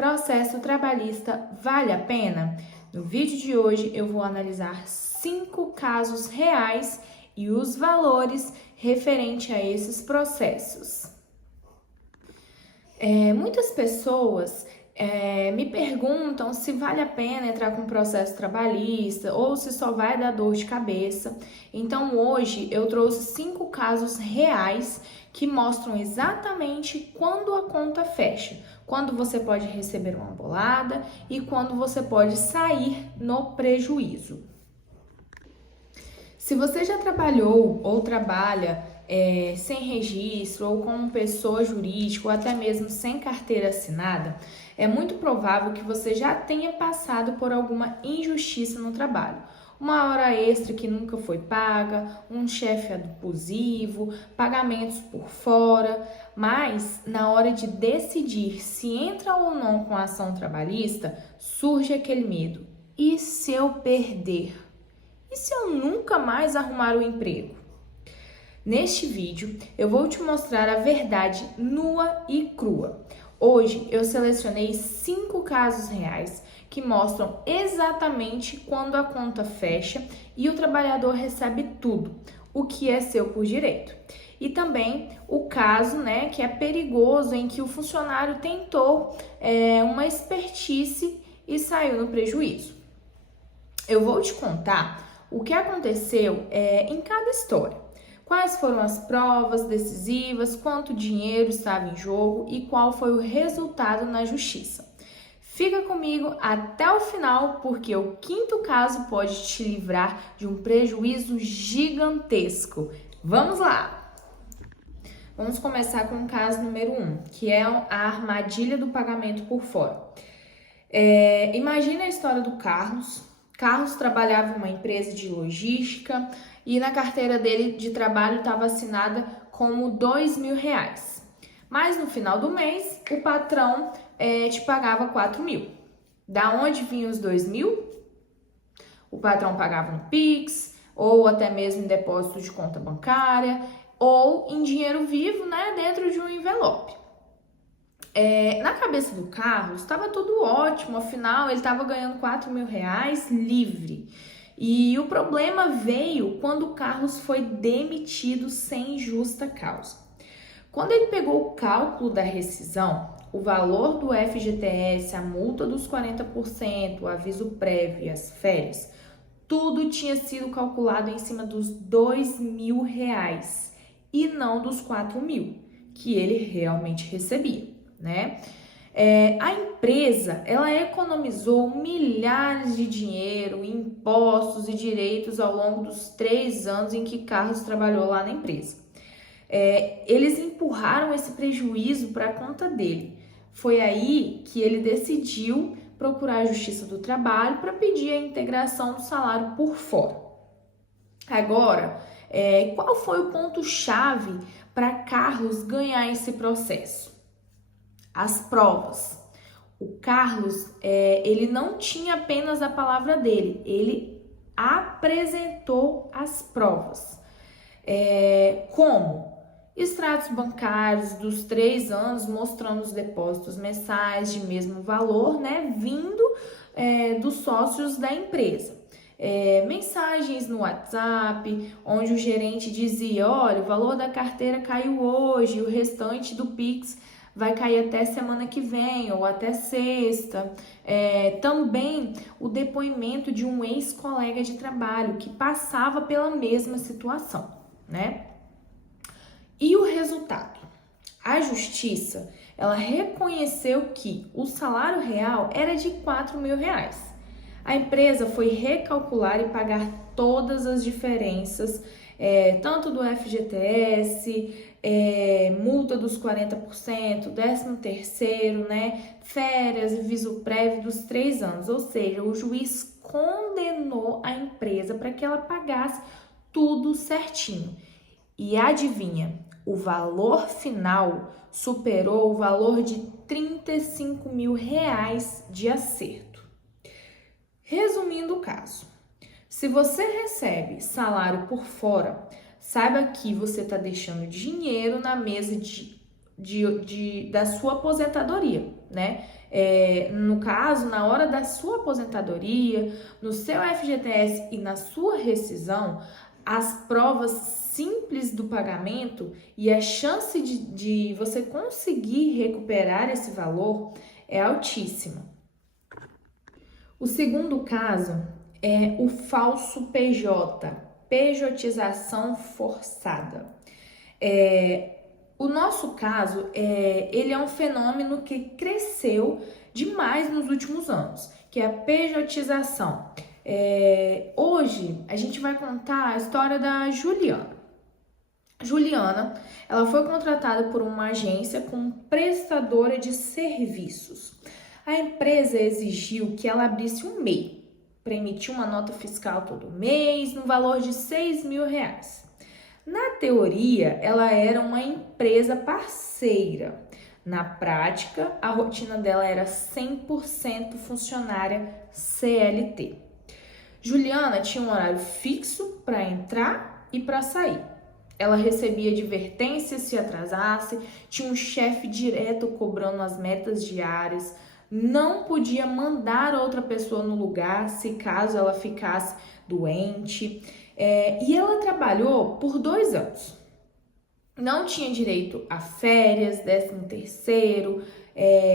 processo trabalhista vale a pena? No vídeo de hoje eu vou analisar 5 casos reais e os valores referente a esses processos. Muitas pessoas me perguntam se vale a pena entrar com processo trabalhista ou se só vai dar dor de cabeça. Então hoje eu trouxe 5 casos reais que mostram exatamente quando a conta fecha, quando você pode receber uma bolada e quando você pode sair no prejuízo. Se você já trabalhou ou trabalha sem registro ou como pessoa jurídica ou até mesmo sem carteira assinada, é muito provável que você já tenha passado por alguma injustiça no trabalho. Uma hora extra que nunca foi paga, um chefe abusivo, pagamentos por fora, mas na hora de decidir se entra ou não com a ação trabalhista, surge aquele medo. E se eu perder? E se eu nunca mais arrumar um emprego? Neste vídeo, eu vou te mostrar a verdade nua e crua. Hoje, eu selecionei 5 casos reais que mostram exatamente quando a conta fecha e o trabalhador recebe tudo, o que é seu por direito. E também o caso, que é perigoso, em que o funcionário tentou uma expertise e saiu no prejuízo. Eu vou te contar o que aconteceu em cada história. Quais foram as provas decisivas, quanto dinheiro estava em jogo e qual foi o resultado na justiça. Fica comigo até o final, porque o 5º caso pode te livrar de um prejuízo gigantesco. Vamos lá! Vamos começar com o caso número 1, que é a armadilha do pagamento por fora. Imagina a história do Carlos. Carlos trabalhava em uma empresa de logística e na carteira dele de trabalho estava assinada como R$2.000. Mas no final do mês, o patrão te pagava R$4.000. Da onde vinham os R$2.000? O patrão pagava no Pix, ou até mesmo em depósito de conta bancária, ou em dinheiro vivo, dentro de um envelope. Na cabeça do Carlos estava tudo ótimo, afinal ele estava ganhando R$4.000 livre. E o problema veio quando o Carlos foi demitido sem justa causa. Quando ele pegou o cálculo da rescisão, o valor do FGTS, a multa dos 40%, o aviso prévio e as férias, tudo tinha sido calculado em cima dos R$2.000 e não dos R$4.000 que ele realmente recebia. A empresa, ela economizou milhares de dinheiro, impostos e direitos ao longo dos 3 anos em que Carlos trabalhou lá na empresa. Eles empurraram esse prejuízo para a conta dele. Foi aí que ele decidiu procurar a Justiça do Trabalho para pedir a integração do salário por fora. Agora, qual foi o ponto-chave para Carlos ganhar esse processo? As provas. O Carlos, ele não tinha apenas a palavra dele, ele apresentou as provas. Como? Extratos bancários dos 3 anos mostrando os depósitos mensais de mesmo valor, vindo dos sócios da empresa. Mensagens no WhatsApp, onde o gerente dizia, olha, o valor da carteira caiu hoje, o restante do Pix vai cair até semana que vem ou até sexta. Também o depoimento de um ex-colega de trabalho que passava pela mesma situação, E o resultado? A justiça, ela reconheceu que o salário real era de R$4.000. A empresa foi recalcular e pagar todas as diferenças, tanto do FGTS, multa dos 40%, 13º, férias e aviso prévio dos 3 anos. Ou seja, o juiz condenou a empresa para que ela pagasse tudo certinho. E adivinha, o valor final superou o valor de R$35.000 de acerto. Resumindo o caso, se você recebe salário por fora, saiba que você está deixando dinheiro na mesa da sua aposentadoria, né? No caso, na hora da sua aposentadoria, no seu FGTS e na sua rescisão, as provas simples do pagamento e a chance de você conseguir recuperar esse valor é altíssima. O segundo caso é o falso PJ, pejotização forçada. O nosso caso, ele é um fenômeno que cresceu demais nos últimos anos, que é a pejotização. Hoje, a gente vai contar a história da Juliana. Juliana, ela foi contratada por uma agência como prestadora de serviços. A empresa exigiu que ela abrisse um MEI, para emitir uma nota fiscal todo mês, no valor de R$6.000. Na teoria, ela era uma empresa parceira. Na prática, a rotina dela era 100% funcionária CLT. Juliana tinha um horário fixo para entrar e para sair. Ela recebia advertências se atrasasse, tinha um chefe direto cobrando as metas diárias, não podia mandar outra pessoa no lugar se caso ela ficasse doente. E ela trabalhou por 2 anos. Não tinha direito a férias, 13º,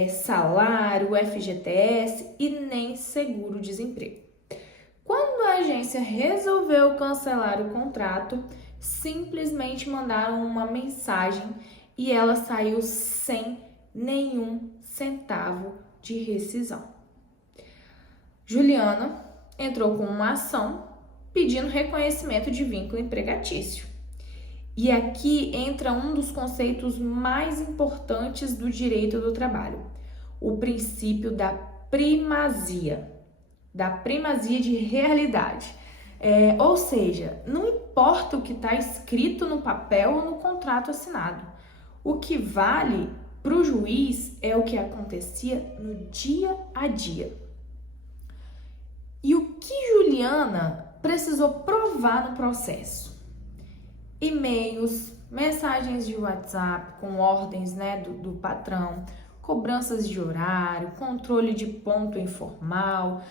salário, FGTS e nem seguro-desemprego. Quando a agência resolveu cancelar o contrato, simplesmente mandaram uma mensagem e ela saiu sem nenhum centavo de rescisão. Juliana entrou com uma ação pedindo reconhecimento de vínculo empregatício. E aqui entra um dos conceitos mais importantes do direito do trabalho, o princípio da primazia de realidade. Ou seja, não importa o que está escrito no papel ou no contrato assinado. O que vale para o juiz é o que acontecia no dia a dia. E o que Juliana precisou provar no processo? E-mails, mensagens de WhatsApp com ordens, né, do patrão, cobranças de horário, controle de ponto informal,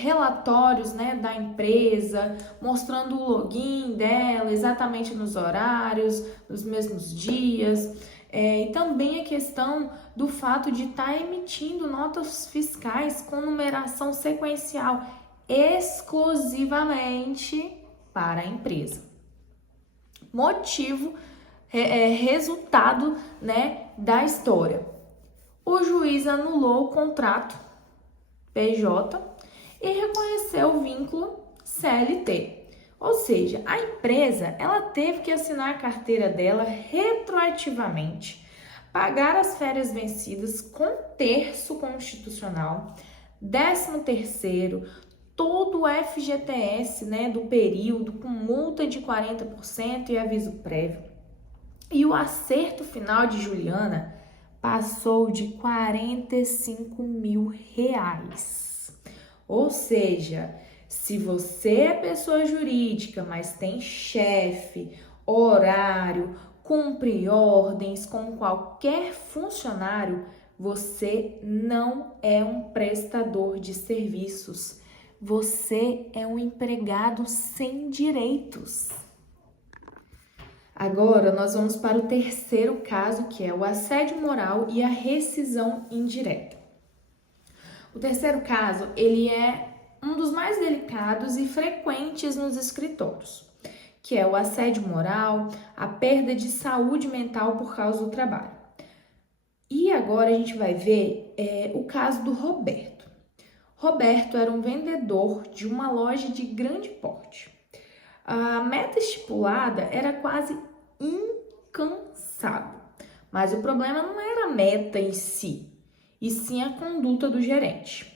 relatórios, né, da empresa, mostrando o login dela exatamente nos horários, nos mesmos dias. E também a questão do fato de estar emitindo notas fiscais com numeração sequencial exclusivamente para a empresa. Motivo, resultado, né, da história. O juiz anulou o contrato PJ e reconheceu o vínculo CLT. Ou seja, a empresa ela teve que assinar a carteira dela retroativamente, pagar as férias vencidas com terço constitucional, 13º, todo o FGTS, né, do período com multa de 40% e aviso prévio. E o acerto final de Juliana passou de R$45.000. Ou seja, se você é pessoa jurídica, mas tem chefe, horário, cumpre ordens com qualquer funcionário, você não é um prestador de serviços. Você é um empregado sem direitos. Agora, nós vamos para o terceiro caso, que é o assédio moral e a rescisão indireta. O terceiro caso, ele é um dos mais delicados e frequentes nos escritórios, que é o assédio moral, a perda de saúde mental por causa do trabalho. E agora a gente vai ver o caso do Roberto. Roberto era um vendedor de uma loja de grande porte. A meta estipulada era quase incansável, mas o problema não era a meta em si, e sim a conduta do gerente.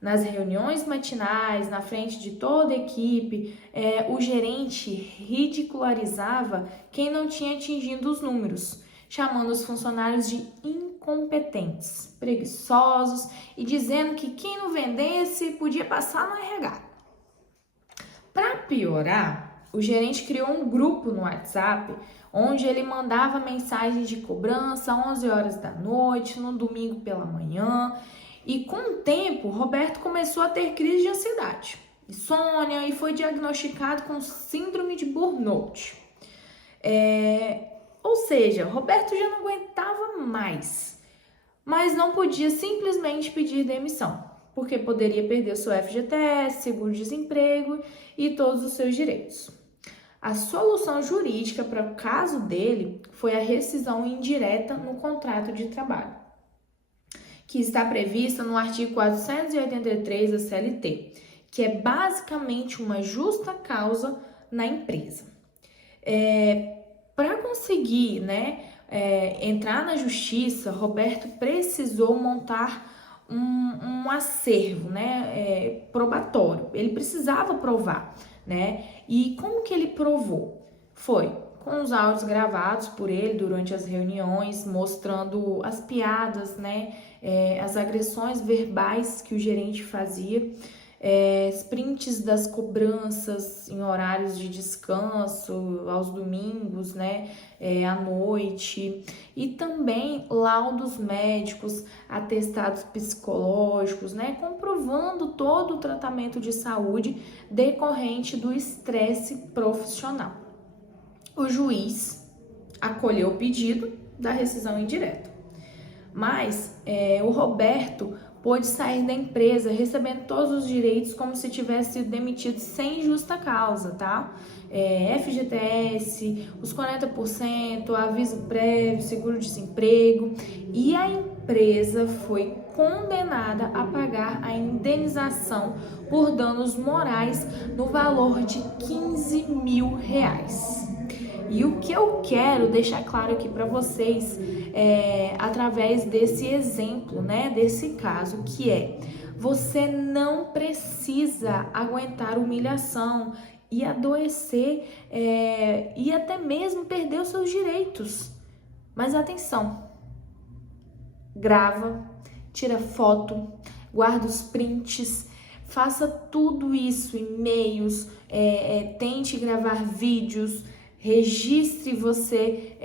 Nas reuniões matinais, na frente de toda a equipe, o gerente ridicularizava quem não tinha atingido os números, chamando os funcionários de incompetentes, preguiçosos e dizendo que quem não vendesse podia passar no RH. Para piorar, o gerente criou um grupo no WhatsApp onde ele mandava mensagens de cobrança às 11 horas da noite, no domingo pela manhã. E com o tempo, Roberto começou a ter crise de ansiedade, insônia, e foi diagnosticado com síndrome de burnout. Ou seja, Roberto já não aguentava mais, mas não podia simplesmente pedir demissão, porque poderia perder seu FGTS, seguro-desemprego e todos os seus direitos. A solução jurídica para o caso dele foi a rescisão indireta no contrato de trabalho, que está prevista no artigo 483 da CLT, que é basicamente uma justa causa na empresa. Para conseguir, entrar na justiça, Roberto precisou montar um acervo, probatório. Ele precisava provar, E como que ele provou? Foi com os áudios gravados por ele durante as reuniões, mostrando as piadas, as agressões verbais que o gerente fazia, prints das cobranças em horários de descanso, aos domingos, à noite, e também laudos médicos, atestados psicológicos, comprovando todo o tratamento de saúde decorrente do estresse profissional. O juiz acolheu o pedido da rescisão indireta, mas o Roberto pôde sair da empresa recebendo todos os direitos como se tivesse sido demitido sem justa causa, tá? FGTS, os 40%, aviso prévio, seguro-desemprego, e a empresa foi condenada a pagar a indenização por danos morais no valor de R$15 mil. E o que eu quero deixar claro aqui para vocês através desse exemplo, desse caso, que você não precisa aguentar humilhação e adoecer e até mesmo perder os seus direitos. Mas atenção, grava, tira foto, guarda os prints, faça tudo isso, e-mails, tente gravar vídeos, registre você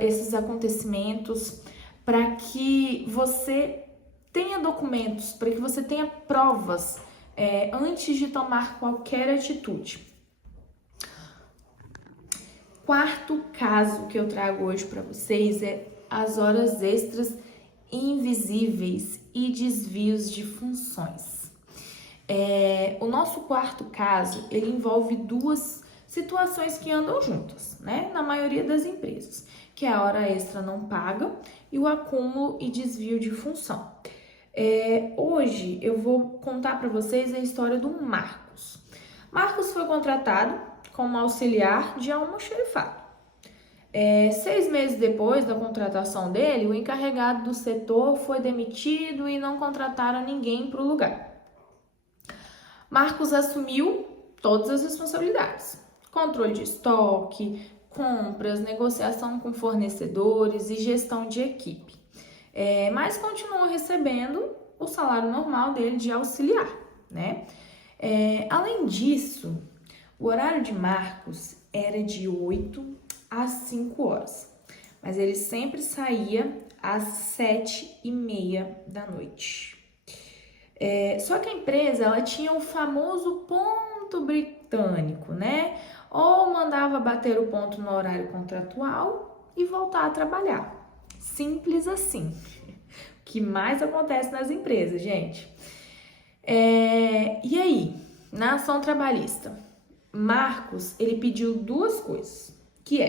esses acontecimentos para que você tenha documentos, para que você tenha provas antes de tomar qualquer atitude. Quarto caso que eu trago hoje para vocês é as horas extras invisíveis e desvios de funções. O nosso quarto caso, ele envolve duas situações que andam juntas, na maioria das empresas, que é a hora extra não paga e o acúmulo e desvio de função. Hoje eu vou contar para vocês a história do Marcos. Marcos foi contratado como auxiliar de almoxerifado. 6 meses depois da contratação dele, o encarregado do setor foi demitido e não contrataram ninguém para o lugar. Marcos assumiu todas as responsabilidades: controle de estoque, compras, negociação com fornecedores e gestão de equipe. Mas continuou recebendo o salário normal dele de auxiliar, Além disso, o horário de Marcos era de 8 às 5 horas, mas ele sempre saía às 7h30 da noite. Só que a empresa, ela tinha o famoso ponto britânico, Ou mandava bater o ponto no horário contratual e voltar a trabalhar. Simples assim. O que mais acontece nas empresas, gente? E aí, na ação trabalhista, Marcos, ele pediu duas coisas, que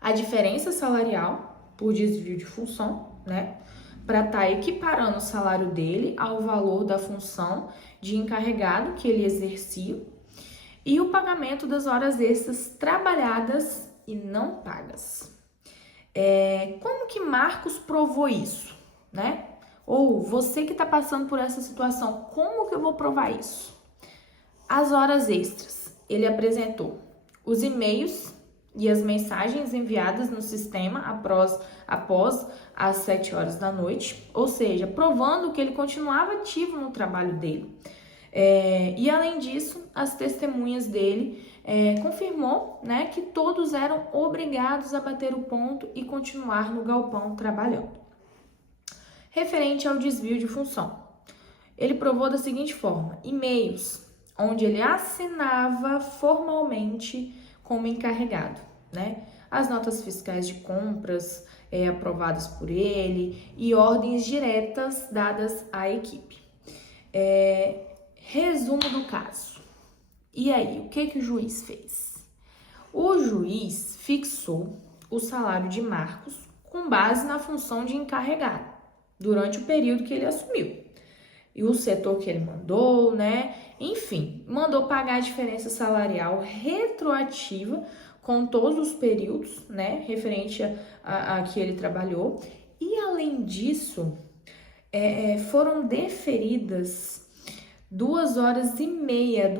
a diferença salarial por desvio de função, para estar equiparando o salário dele ao valor da função de encarregado que ele exercia, e o pagamento das horas extras trabalhadas e não pagas. Como que Marcos provou isso, Ou você que está passando por essa situação, como que eu vou provar isso? As horas extras, ele apresentou os e-mails e as mensagens enviadas no sistema após as 7 horas da noite, ou seja, provando que ele continuava ativo no trabalho dele. E além disso, as testemunhas dele confirmou, né, que todos eram obrigados a bater o ponto e continuar no galpão trabalhando. Referente ao desvio de função, ele provou da seguinte forma: e-mails onde ele assinava formalmente como encarregado, né? As notas fiscais de compras aprovadas por ele e ordens diretas dadas à equipe. Resumo do caso. E aí, o que o juiz fez? O juiz fixou o salário de Marcos com base na função de encarregado durante o período que ele assumiu. E o setor que ele mandou, né? Enfim, mandou pagar a diferença salarial retroativa com todos os períodos, né? Referente a que ele trabalhou. E além disso, foram deferidas 2 horas e meia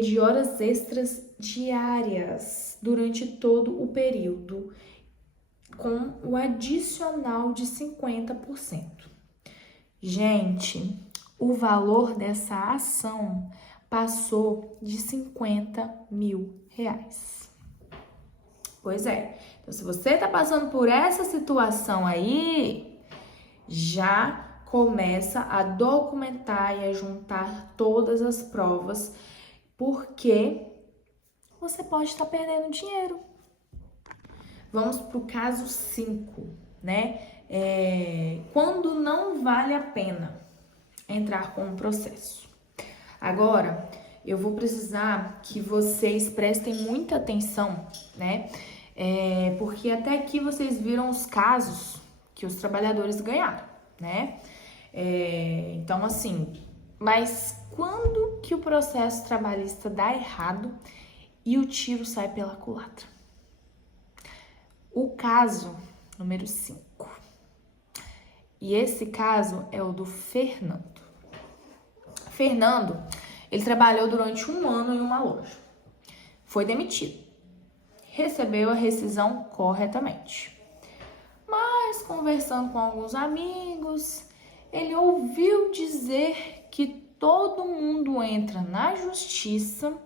de horas extras diárias durante todo o período, com o adicional de 50%. Gente, o valor dessa ação passou de 50 mil reais. Pois é, então se você tá passando por essa situação aí, já começa a documentar e a juntar todas as provas, porque você pode estar perdendo dinheiro. Vamos para o caso 5, né? Quando não vale a pena entrar com um processo. Agora, eu vou precisar que vocês prestem muita atenção, né? Porque até aqui vocês viram os casos que os trabalhadores ganharam, né? Então, assim, mas quando que o processo trabalhista dá errado e o tiro sai pela culatra? O caso número 5. E esse caso é o do Fernando. Fernando, ele trabalhou durante 1 ano em uma loja. Foi demitido. Recebeu a rescisão corretamente. Mas, conversando com alguns amigos, ele ouviu dizer que todo mundo entra na justiça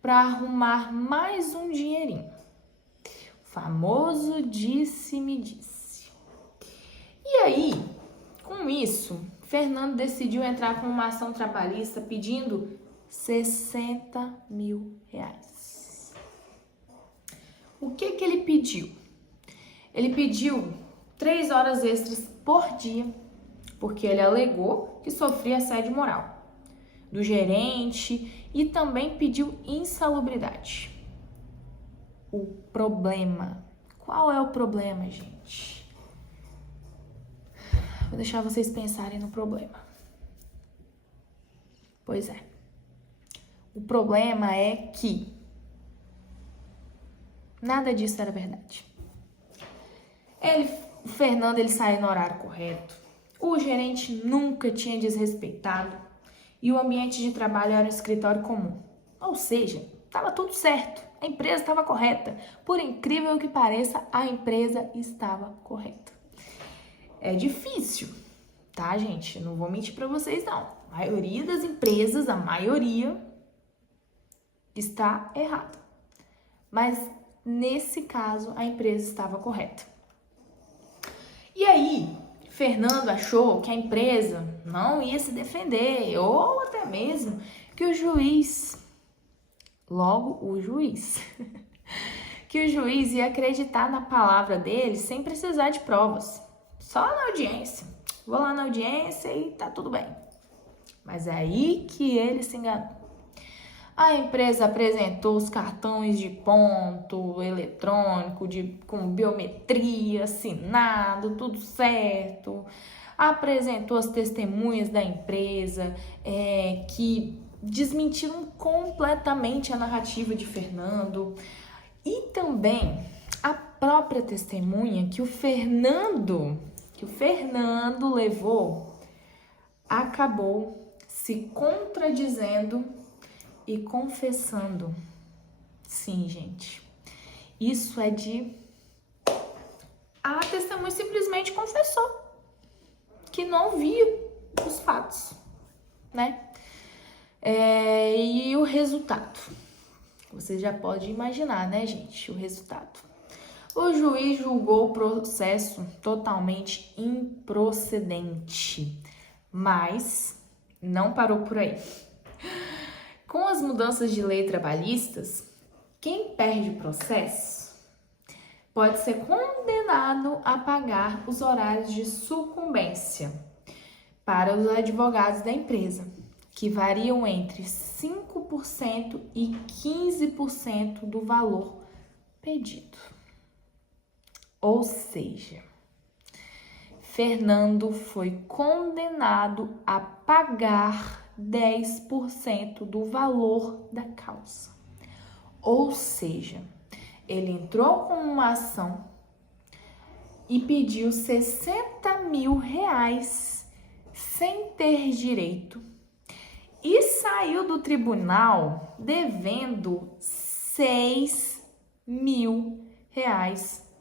para arrumar mais um dinheirinho. O famoso disse-me-disse. E aí, com isso, Fernando decidiu entrar com uma ação trabalhista pedindo 60 mil reais. O que ele pediu? Ele pediu 3 horas extras por dia, porque ele alegou que sofria assédio moral do gerente e também pediu insalubridade. O problema. Qual é o problema, gente? Vou deixar vocês pensarem no problema. Pois é. O problema é que nada disso era verdade. O Fernando, ele saiu no horário correto. O gerente nunca tinha desrespeitado. E o ambiente de trabalho era um escritório comum. Ou seja, estava tudo certo. A empresa estava correta. Por incrível que pareça, a empresa estava correta. É difícil, tá, gente? Não vou mentir para vocês, não. A maioria das empresas, a maioria, está errada. Mas, nesse caso, a empresa estava correta. E aí, Fernando achou que a empresa não ia se defender, ou até mesmo que o juiz, que o juiz ia acreditar na palavra dele sem precisar de provas, só na audiência. Vou lá na audiência e tá tudo bem. Mas é aí que ele se enganou. A empresa apresentou os cartões de ponto eletrônico com biometria, assinado, tudo certo. Apresentou as testemunhas da empresa que desmentiram completamente a narrativa de Fernando. E também a própria testemunha que o Fernando levou acabou se contradizendo e confessando. Sim, gente. Isso é de... A testemunha simplesmente confessou que não viu os fatos. né? E o resultado? Você já pode imaginar, né, gente? O resultado. O juiz julgou o processo totalmente improcedente, mas não parou por aí. Com as mudanças de lei trabalhistas, quem perde o processo pode ser condenado a pagar os horários de sucumbência para os advogados da empresa, que variam entre 5% e 15% do valor pedido. Ou seja, Fernando foi condenado a pagar 10% do valor da causa. Ou seja, ele entrou com uma ação e pediu R$60 mil sem ter direito e saiu do tribunal devendo R$6 mil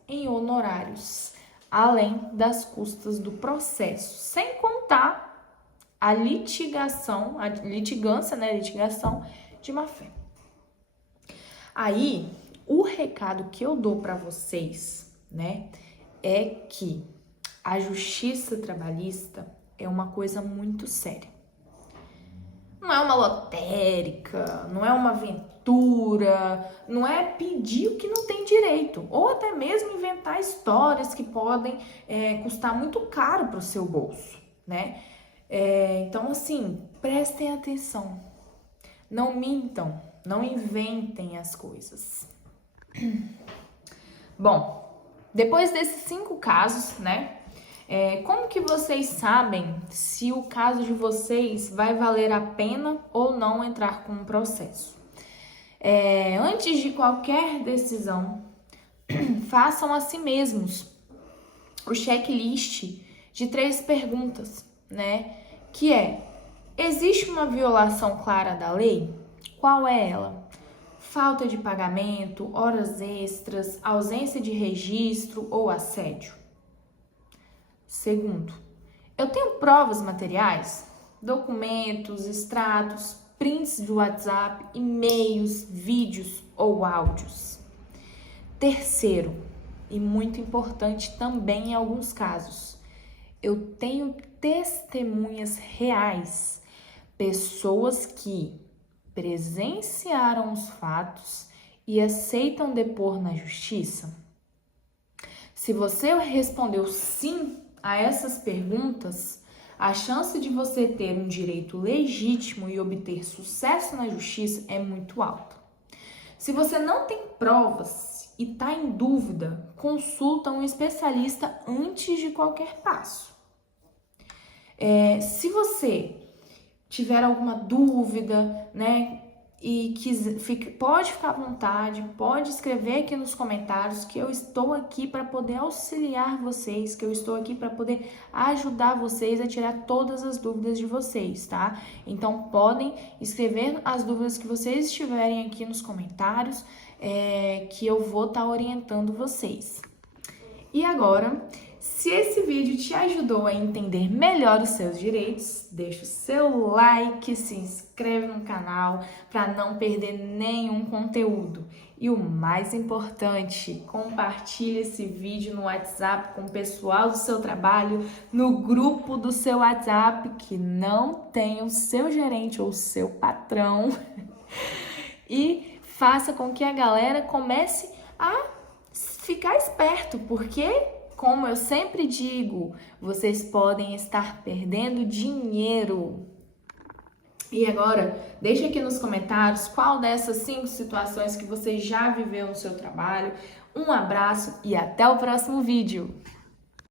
em honorários, além das custas do processo, sem contar a litigação de má-fé. Aí, o recado que eu dou para vocês, né, é que a justiça trabalhista é uma coisa muito séria. Não é uma lotérica, não é uma aventura, não é pedir o que não tem direito, ou até mesmo inventar histórias que podem custar muito caro para o seu bolso, né? Então, assim, prestem atenção, não mintam, não inventem as coisas. Bom, depois desses 5 casos, né? Como que vocês sabem se o caso de vocês vai valer a pena ou não entrar com um processo? Antes de qualquer decisão, façam a si mesmos o checklist de 3 perguntas, né? Que existe uma violação clara da lei? Qual é ela? Falta de pagamento, horas extras, ausência de registro ou assédio? Segundo, eu tenho provas materiais, documentos, extratos, prints do WhatsApp, e-mails, vídeos ou áudios. Terceiro, e muito importante também em alguns casos, eu tenho testemunhas reais, pessoas que presenciaram os fatos e aceitam depor na justiça. Se você respondeu sim a essas perguntas, a chance de você ter um direito legítimo e obter sucesso na justiça é muito alta. Se você não tem provas e está em dúvida, consulta um especialista antes de qualquer passo. Se você tiver alguma dúvida, né, e pode ficar à vontade, pode escrever aqui nos comentários que eu estou aqui para poder auxiliar vocês, que eu estou aqui para poder ajudar vocês a tirar todas as dúvidas de vocês, tá? Então, podem escrever as dúvidas que vocês tiverem aqui nos comentários, que eu vou estar orientando vocês. E agora, se esse vídeo te ajudou a entender melhor os seus direitos, deixa o seu like, se inscreve no canal para não perder nenhum conteúdo. E o mais importante, compartilhe esse vídeo no WhatsApp com o pessoal do seu trabalho, no grupo do seu WhatsApp que não tem o seu gerente ou o seu patrão. E faça com que a galera comece a ficar esperto, porque, como eu sempre digo, vocês podem estar perdendo dinheiro. E agora, deixe aqui nos comentários qual dessas 5 situações que você já viveu no seu trabalho. Um abraço e até o próximo vídeo!